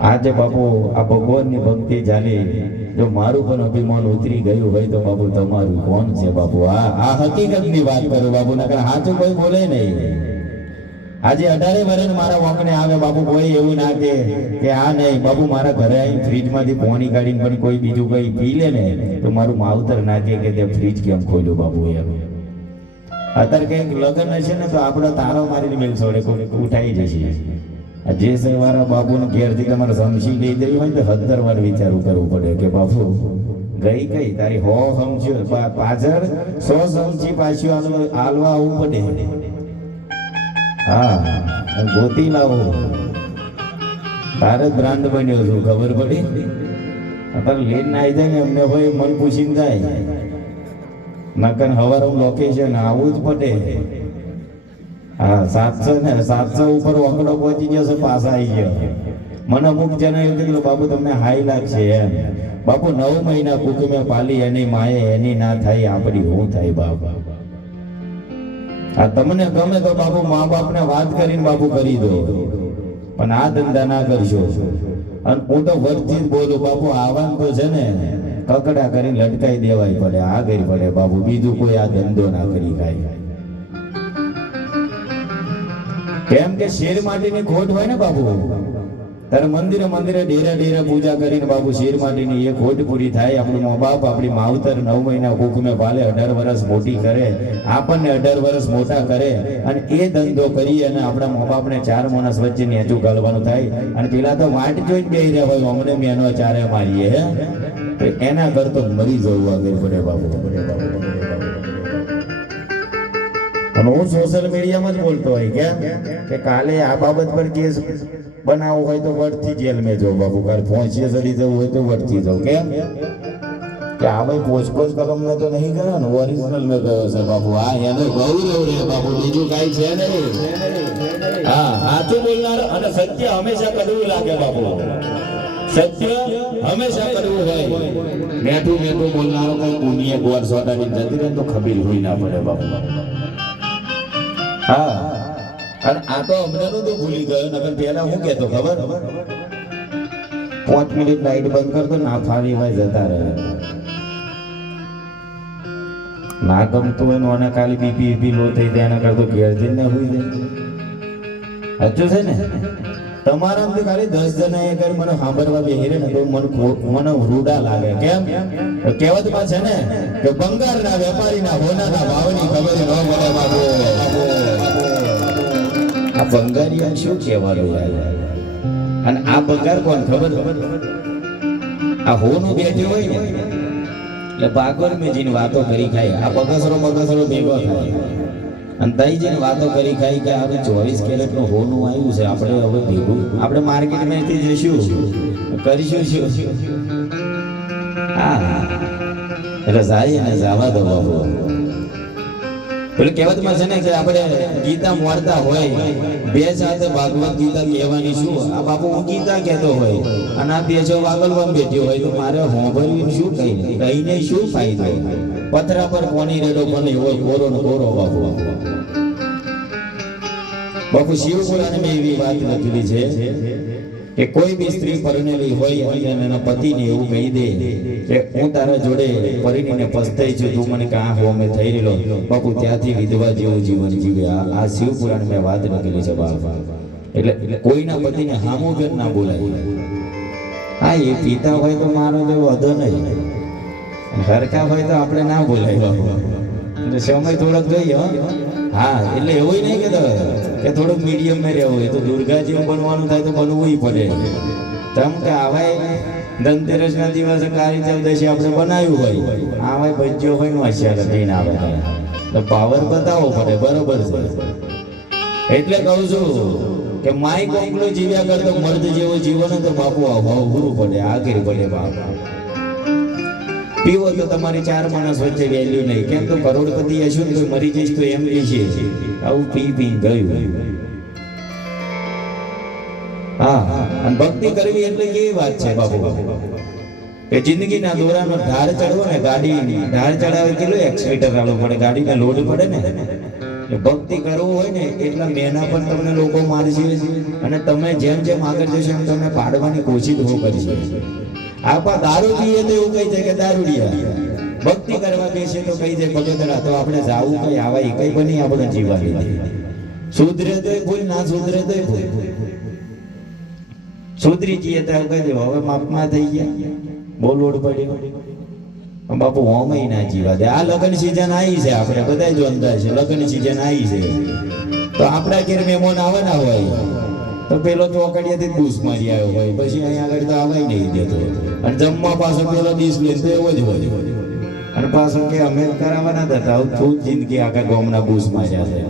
આજે બાપુ આ ભગવાનની ભક્તિ ચાલી. જો મારું પણ અભિમાન ઉતરી ગયું હોય તો બાપુ તમારું કોણ છે બાપુ? આ આ હકીકતની વાત કરું બાપુ, નકર સાચું કોઈ બોલે નહીં. આજે અઢારે વર્ષ મારા વાંકણે આવે બાપુ, કોઈ એવું ના કે કે આ નહીં, બાપુ મારા ઘરે આવીને ફ્રીજમાંથી પોણી કાઢીને પણ કોઈ બીજું કઈ પી લે ને, તો મારું માવતર ના કે તે ફ્રીજ કેમ ખોલ્યું બાપુ એમ અત્યારે કંઈક લગ્ન હશે ને, તો આપણો તારો મારીને મેલ છોડે, કોઈ ઉઠાઈ જશે. જે સવારા બાપુને ઘેરથી તમારે સમજી લઈ જવી હોય તો હત્તર વાર વિચારવું કરવું પડે કે બાપુ, ગઈ કઈ? તારી હો સમજ્યો. પાછળ સો સમજી પાછું આલવા આવવું પડે. હા ગોતી લાવો. તારે બ્રાન્ડ બન્યો છું, ખબર પડી? અત્યારે લેટ ના આવી જાય ને અમને હોય મન પૂછીને જાય. નકર હવાર લોકેશન આવું જ પડે. હા સાતસો ને સાતસો ઉપર વકડો પહોંચી ગયો છે, પાછા આવી ગયો. મને અમુક જણા એવું કીધું, બાપુ, તમને હાઈ લાગશે એમ. બાપુ, નવ મહિના કુક પાલી, એની માએ એની ના થાય આપણી હું થાય, બાપ. આ તમને ગમે તો, બાપુ મા બાપને વાત કરીને બાપુ કરી દો. પણ આ ધંધા ના કરશો. અને હું તો વચ્ચે બોલું, બાપુ, આવાનું તો છે ને, કકડા કરીને લટકાઈ દેવાય પડે આ કરી પડે, બાપુ. બીજું કોઈ આ ધંધો ના કરી ખાય કેમ કે શેર માટીની ખોટ હોય ને બાબુ તારે મંદિરે મંદિરે ડેરા ડેરા પૂજા કરીને બાબુ શેર માટીની એ ખોટ પૂરી થાય. આપણું મા બાપ, આપણી માવતર નવ મહિના હુકમે પાલે, અઢાર વર્ષ મોટી કરે. આપણને અઢાર વર્ષ મોટા કરે અને એ ધંધો કરી અને આપણા મા બાપને ચાર માણસ વચ્ચે નેચું ગાળવાનું થાય. અને પેલા તો વાટ જ બેહી રહ્યા હોય, અમને મેનો ચારે મારીએ, હે? એના કરતો મરી જવું આગળ પડે બાબુ પડે બાબુ બાપુ અને હું સોશિયલ મીડિયામાં જ બોલતો હોય કેમ કે કાલે આ બાબત પર કેસ બનાવવો હોય તો વર્ષથી જેલ મેં જાઉં બાબુ કાલે પહોંચીએ ચડી જવું હોય તો વર્ષથી જાઉં કેમ કે આ ભાઈ પોચપોચ કલમ તો નહીં કર્યો ને ઓરિજિનલ મેં કર્યો છે, બાપુ. આ એને ગૌરવ રે, બાપુ. બીજું કાંઈ છે નહીં. હા, સાચું બોલનાર અને સત્ય હંમેશા કડવું લાગે, બાપુ. સત્ય હંમેશા કરવું હોય. મેઠું મેઠું બોલનારો કઈ પુણ્ય ગોર સોટાની જતી રહે તો ખબીર હોઈ ના પડે, બાપુ. હા. અને આ તો અમને તો ભૂલી ગયો નગર પેલા હું કહેતો, ખબર? પાંચ મિનિટ લાઈટ બંધ કરતો ના ફાવી હોય જતા રહે. ના ગમતું હોય ને ખાલી બીપી બીપી લો થઈ જાય, એના કરતો ઘેર જઈને હોય જાય. સાચું છે ને? તમારામાંથી ખાલી દસ જણા એ કરી મને સાંભળવા બેહી ને તો મને મને રૂડા લાગે. કેમ? કહેવતમાં છે ને કે બંગાળના વેપારીના હોનાના ભાવની ખબર ન બાબુ આ બંગારિયા શું કહેવાનું અને આ બંગાર કોણ ખબર? આ હોનું બેઠું હોય ને, એટલે ભાગવત મેં જેની વાતો કરી ખાય આ બગસરો બગસરો ભેગો થાય. અને જઈને વાતો કરી ખાઈ કે હવે ચોવીસ કેરેટનું હોનું આવ્યું છે, આપણે હવે ભેગું, આપણે માર્કેટમાંથી જઈશું. કરીશું શું? હા. એટલે જાય ને જવા દો પેલું કહેવતમાં છે ને કે આપણે ગીતા મોરતા હોય, બે સાથે ભાગવત ગીતા કહેવાની શું? આ બાપુ હું ગીતા કહેતો હોય અને આ બે છો વાગલવામાં બેઠ્યો હોય તો મારે હોંભળ્યું શું કહીને કહીને શું ફાયદો? પથરા પર કોની રેડો બને હોય કોરો ને કોરો બાપુ. બાપુ શિવપુરાણે મેં એવી વાત લખેલી છે. કે કોઈ બી સ્ત્રી પરણેલી હોય અને એના પતિને એવું કહી દે કે હું તારા જોડે પરિણીને પસ્તાઈ છું, તું મને કાં હો મેં થઈ રહેલો. બાપુ, ત્યાંથી વિધવા જેવું જીવન જીવે. આ શિવપુરાણ મેં વાત લખેલી છે, બાપ. એટલે કોઈના પતિને હામું જ ના બોલાય. હા, એ પિતા હોય તો મારો જેવો અધો નહીં. હરકા હોય તો આપણે ના બોલાય. બાપુ એટલે સમય થોડોક જોઈએ, હા. એટલે એવું નહીં કે કે મીડિયમમાં રહેવું હોય તો દુર્ગા જેવું બનવાનું થાય તો બનવું પડે. તમ કે આવાય ધનતેરસ ના દિવસે કાળી ચૌદશી આપણે બનાવ્યું હોય. આવાય ભજ્યો હોય ને હોશિયાર થઈને આવે તો. પાવર બતાવવો પડે, બરોબર છે. એટલે કહું છું કે માય કોકલો જીવ્યા કરતો મર્દ જેવો જીવન તો બાપુ અઘરું પડે આગળ પડે બાપા. પીવો તો તમારી ચાર માણસ વચ્ચે વેલ્યુ નહીં. કેમ તો કરોડપતિ હશું તો મરી જઈશ તો એમ કે છે, આવું પી પી ગયું. હા, અને ભક્તિ કરવી એટલે કેવી વાત છે બાપુ? કે જિંદગીના દોરાનો ધાર ચડવો ને ગાડી ધાર ચડાવે કેટલું એક્સિલેટર આલવું પડે ગાડીને લોડ પડે ને. ભક્તિ કરવું હોય ને, એટલા મહેના પણ તમને લોકો મારશે અને તમે જેમ જેમ આગળ જશો એમ તમને પાડવાની કોશિશ બહુ કરશે આપા દારૂ પીએ તો એવું કહી છે કે દારૂડિયા. ભક્તિ કરવા બેસે તો કહી છે, ભગતરા, તો આપણે જાવું કઈ આવા કઈ બની આપણે જીવવાની દે સુધરે તોય ભૂલ, ના સુધરે તોય ભૂલ. સુધરી જઈએ તો કહી દે હવે માપમાં થઈ ગયા. બોલવડ પડ્યો. બાપુ હોમય ના જીવા દે. આ લગ્ન સિઝન આવી છે આપણે બધા જો અંદાજ છે લગ્ન સિઝન આવી છે. તો આપણા ઘેર મહેમાન આવવાના હોય. તો પેલો ચોકડિયાથી બૂસ મારી આવ્યો હોય પછી અહીંયા આગળ તો આવાય નહીં દેતો. અને જમવા પાછો પેલો દિવસ લેતો એવો જ હોય. અને પાછો કે અમે કરાવવાના હતા, તું જિંદગી આખા ગામના બૂસ માર્યા છે.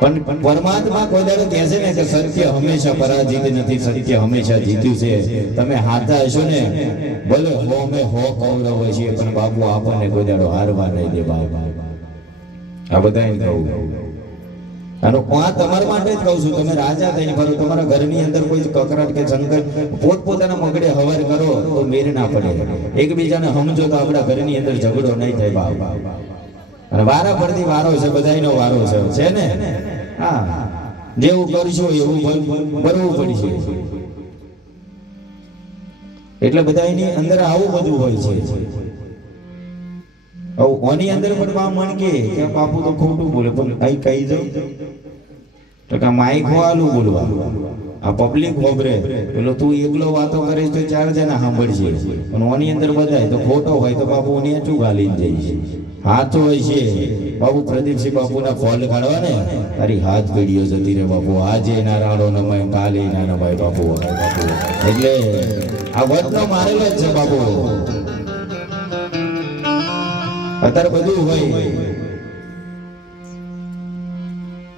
પણ પરમાત્મા કોઈ દાડો કહે છે ને કે સત્ય હંમેશા પરાજિત નથી, સત્ય હંમેશા જીત્યું છે. તમે હાથા હશો ને, ભલે હો અમે હો કૌરવ છીએ, પણ બાપુ આપણને કોઈ દાડો હારવા નહીં દે ભાઈ આ બધા એમ કહું. અને આ તમારા માટે જ કહું છું, તમે રાજા થઈને ફરો, તમારા ઘરની અંદર કોઈ કકરાટ કે જંગલ પોતપોતાના મગડે હવાર કરો તો મેર ના પડે. એકબીજાને સમજો તો આપણા ઘરની અંદર ઝઘડો નહીં થાય, બાપ. અને વારા ફરતી વારો છે, બધાયનો વારો છે છે ને? હા. જેવું કરશો એવું બનવું પડશે. એટલે બધાની અંદર આવું બધું હોય છે. ઓની અંદર પણ બા મન કે કે બાપુ તો ખોટું બોલે, પણ કઈ કહી દઉં. તો કે માઈક વાળું બોલવા? આ પબ્લિક હોબરે એટલે તું એકલો વાતો કરીશ તો ચાર જણા સાંભળશે. પણ ઓની અંદર બધાય તો ખોટો હોય તો બાપુ ઓની ચૂ ગાલીને જઈશ હાથ હોય છે. બાપુ પ્રદીપસિંહ બાપુના ફોલ કાઢવા ને તારી હાથ પેઢીઓ જતી રે બાપુ. આજે નારાળો નમાય, કાલે ના નમાય બાપુ. એટલે આ વટનો મારેલો જ છે બાપુ. અત્યારે બધું હોય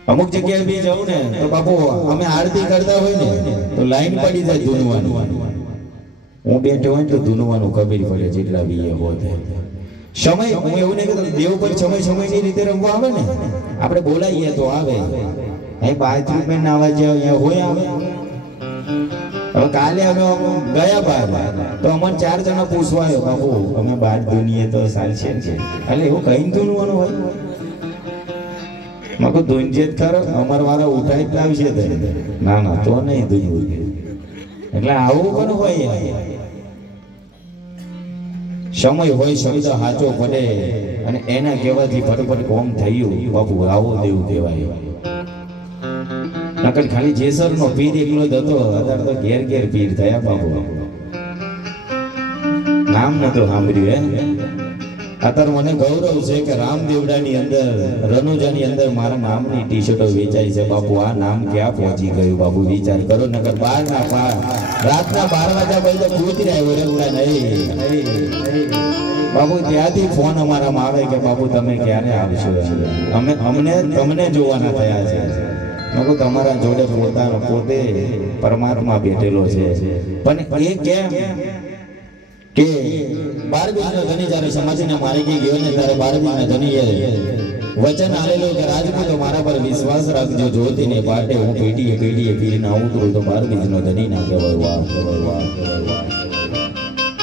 અમુક જગ્યાએ બી જાઉં ને, તો બાપુ, અમે આરતી કરતા હોય ને, તો લાઈન પડી જાય ધૂનવાનું. હું બેઠો હોય તો ધૂનવાનું ખબર પડે, જેટલા બી હોત સમય, હું એવું નહીં કહેતો, દેવ પર સમય, સમયની રીતે રમવા આવે ને, આપણે બોલાઈએ તો આવે. અહીં બાથરૂમ નાવા જ્યાં હોય આવે હવે કાલે અમે ગયા બાર. તો અમને ચાર જણા પૂછવા આવ્યો બાપુ, અમે બાર દુનિયા તો ચાલશે છે એટલે એવું કઈ ધૂનવાનું હોય. મેં કહું ધૂનજે જ ખરો અમાર વાળા ઉઠાઈ જ લાવશે તે. ના ના, તો નહીં ધૂનવું એટલે આવું પણ હોય. સમય હોય શબ્દ સાચો પડે. અને એના કહેવાથી ફટફટ કોમ થયું. બાપુ, આવો દેવું કહેવાય. નકર ખાલી જેસર નો પીર એકલો જ હતો. અત્યારે તો ઘેર ઘેર પીર થયા બાપુ. નામ નતો સાંભળ્યું, હે? અત્યારે મને ગૌરવ છે કે રામદેવડાની અંદર, રનુજાની અંદર મારા નામની ટી શર્ટો વેચાય છે બાપુ. આ નામ ક્યાં પહોંચી ગયું બાપુ? વિચાર કરો, નકર બાર ના પાર, રાતના બાર વાગ્યા પછી તો કૂતર્યા ઓળખતા નહીં. બાપુ, ત્યાંથી ફોન અમારામાં આવે કે બાપુ, તમે ક્યારે આવશો? અમે, અમને, તમને જોવાના થયા છે. મેં તમારા જોડે પોતાનો પોતે પરમાત્મા બેઠેલો છે. પણ એ કેમ? કે બાર બીજનો ધણી જ્યારે સમાજને મારી ગઈ ગયો ને ત્યારે બાર બીજના એ વચન આલેલું કે રાજપૂતો મારા પર વિશ્વાસ રાખજો જોતીને પાટે હું પેટીએ પેટીએ પીરીને ઉતરું તો બાર બીજનો ના કહેવાય, વાહ કહેવાય, વાહ.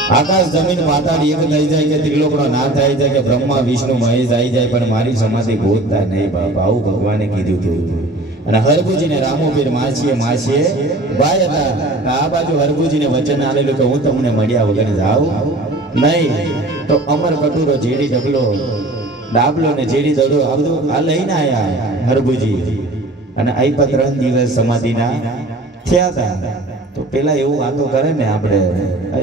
આકાશ, જમીન, પાતાળ એક થઈ જાય કે ત્રિલોકનો ના થાય જાય કે બ્રહ્મા, વિષ્ણુ, મહેશ આવી જાય, પણ મારી સમાધિ થાય નહીં, બાપ. આવું ભગવાને કીધું હતું અને હરભુજીને રામુબીર માસીએ માસીએ ભાઈ હતા આ બાજુ હરભુજીને વચન આલેલું કે હું તમને મળ્યા વગર જાઉં? નહીં, તો અમર કટુરો જેડી ડગલો ડાબલો ને જેડી દડો, આ બધું આ લઈને આયા હરભુજી. અને આઈપા ત્રણ દિવસ સમાધિના થયા હતા. તો પેલા એવું વાતો કરે ને આપણે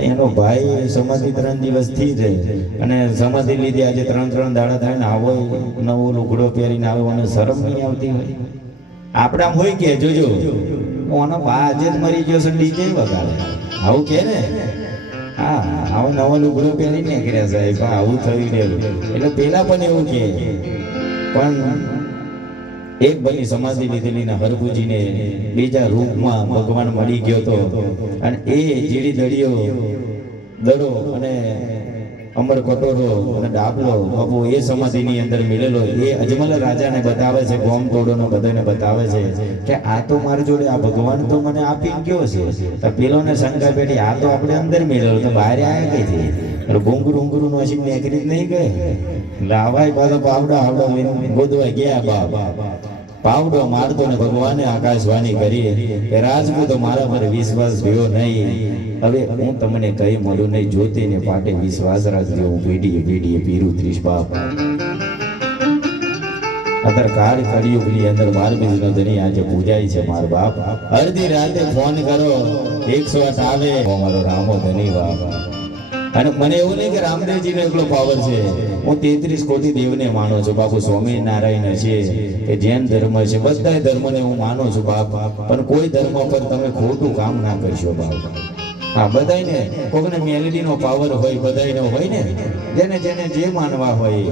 એનો ભાઈ સમાધિ ત્રણ દિવસથી જાય અને સમાધિ લીધી આજે ત્રણ ત્રણ દાડા થાય ને આવો નવો લુગડો પહેરીને આવ્યો અને શરમ નહીં આવતી હોય. આપણે હોય કે, જોજો. ઓનો આજે જ મરી ગયો છે, ડીજે વગાડે. આવું કે ને? હા, આવો નવો લુગડો પહેરી નીકળ્યા સાહેબ. આવું થયું ને એટલે પેલા પણ એવું કે. પણ એક બની સમાધિ લીધેલી ને હરભુજીને બીજા રૂપમાં ભગવાન મળી ગયો તો. અને એ જીડી દડિયો દડો અને અમર કટોરો અને ડાબલો, બાપુ, એ સમાધિની અંદર મિલેલો, એ અજમલ રાજાને બતાવે છે, ગોમ તોડોનો બધાને બતાવે છે કે આ તો મારી જોડે, આ ભગવાન તો મને આપી ગયો છે. તો પેલોને શંકા પેટી, આ તો આપણે અંદર મિલેલો, તો બહાર આવ્યા કઈ છે એટલે ઘુંઘરું ઊંઘરું નો હસી નીકળી જ નહીં ગયે. એટલે આવાય પાછો પાવડા આવડા ગોદવા ગયા બાપ. પાવડો મારતો ને ભગવાને આકાશવાણી કરી કે, રાજપૂતો, મારા પર વિશ્વાસ રહ્યો નહીં. હવે હું તમને કઈ મળું નહીં, જ્યોતિને પાટે વિશ્વાસ રાખજો. હું પેઢીએ પેઢીએ પીરું ત્રીસ બાપ. અતર કાળ કળિયુગની અંદર માર બીજનો ધણી આજે પૂજાય છે માર બાપ. અડધી રાતે ફોન કરો, એકસો આઠ આવે ઓ મારો રામો ધણી બાપ. અને મને એવું નહીં કે રામદેવજીનો એકલો પાવર છે. હું તેત્રીસ કોટી દેવને માનું છું. બાપુ સ્વામિનારાયણ છે કે જૈન ધર્મ છે બધા ધર્મને હું માનું છું બાપ. પણ કોઈ ધર્મ પર તમે ખોટું કામ ના કરશો બાપ. હા, બધાયને, કોકને મેલેડીનો પાવર હોય, બધાયનો હોય ને, જેને જેને જે માનવા હોય.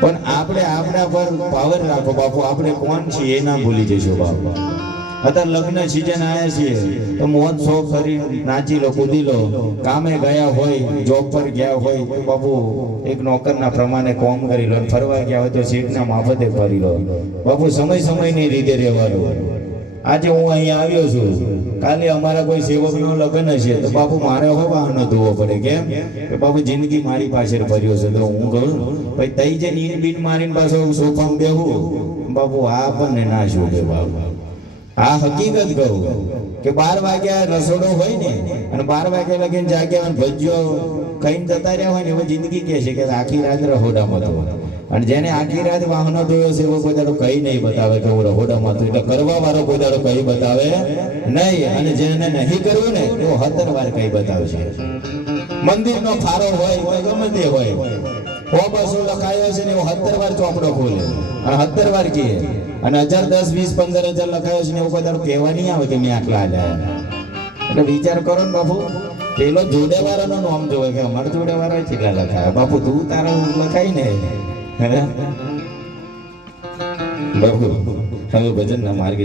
પણ આપણે આપણા પર પાવર રાખો બાપુ. આપણે કોણ છીએ એ ના ભૂલી જઈશું બાપુ. અત્યારે લગ્ન સિઝન આવ્યા છીએ, તો મોજ શોખ કરી નાચી લો, કૂદી લો. કામે ગયા હોય જોબ પર ગયા હોય બાપુ, એક નોકરના પ્રમાણે કોમ કરી લો. ફરવા ગયા હોય તો સીટના માફતે ફરી લો. બાપુ, સમય સમયની રીતે રહેવાનું આજે હું અહીંયા આવ્યો છું. કાલે અમારા કોઈ સેવકનું લગ્ન હશે તો બાપુ, મારે હવે વાહનો ધોવો પડે. કેમ? કે બાપુ, જિંદગી મારી પાસે ફર્યો છે. તો હું કહું, ભાઈ, તઈ જે નીર બીન મારીને પાછો સોફામાં બેહું. બાપુ, આ આપણને ના શોભે બાપુ. આ હકીકત કહું કે બાર વાગ્યા રસોડો હોય ને, અને બાર વાગ્યા લગીને જાગ્યા અને ભજ્યો ખાઈને જતા રહ્યા હોય ને, એવો જિંદગી કે છે કે આખી રાત રહોડામાં તો અને જેને આખી રાત વાહનો ધોયો છે, એવો કોઈ દાડો કઈ નહીં બતાવે કે હું રહોડામાં હતો. એટલે કરવા વાળો કોઈ દાડો કઈ બતાવે નહીં. અને જેને નહીં કરવું ને, એવો હતર વાર કઈ બતાવે છે. મંદિરનો ફારો હોય ગમે તે હોય વિચાર કરો ને બાપુ, પેલો જોડે વાળાનો નામ જોવે કે અમારા જોડે વાળા કેટલા લખાયા? બાપુ, તું તારા લખાય ને. હે? બાપુ હવે ભજન ના માર્ગે